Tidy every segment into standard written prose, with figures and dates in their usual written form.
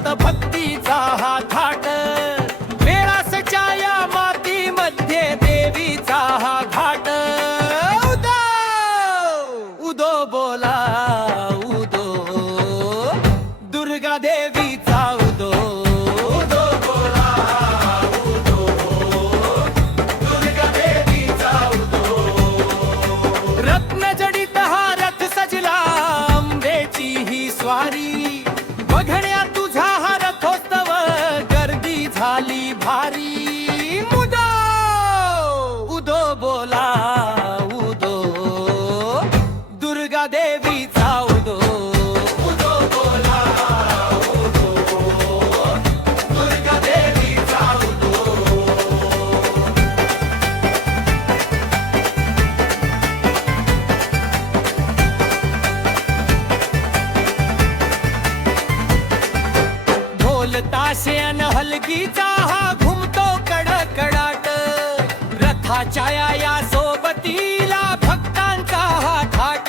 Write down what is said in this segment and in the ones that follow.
सतत भक्तीचा हा थाट, वेळासच्या या मातीमध्ये देवीचा हा घाट. उदो उदो बोला उदो, दुर्गा देवीचा उदो. उदो बोला उदो, दुर्गा देवीचा उदो. रत्नजडित हा रथ सजला अंबेची ही स्वारी, बघण्या तुझा हा रथोत्सव गर्दी झाली भारी. मुदो उदो बोला उदो, दुर्गा देवीचा उदो. उदो बोला उदो, दुर्गा देवीचा उदो. ढोल ताशे अन हलगीचा हा घुमतो कडकडाट, रथाच्या या सोबतीला भक्तांचा हा थाट.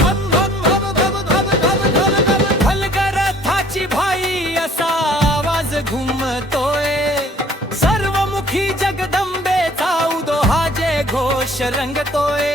धम धम धम धम धम धम धम धम, हलग रथाची भाई असा आवाज घुमतोय. सर्वमुखी जगदंबेचा उदो हा जे घोष रंगतोय.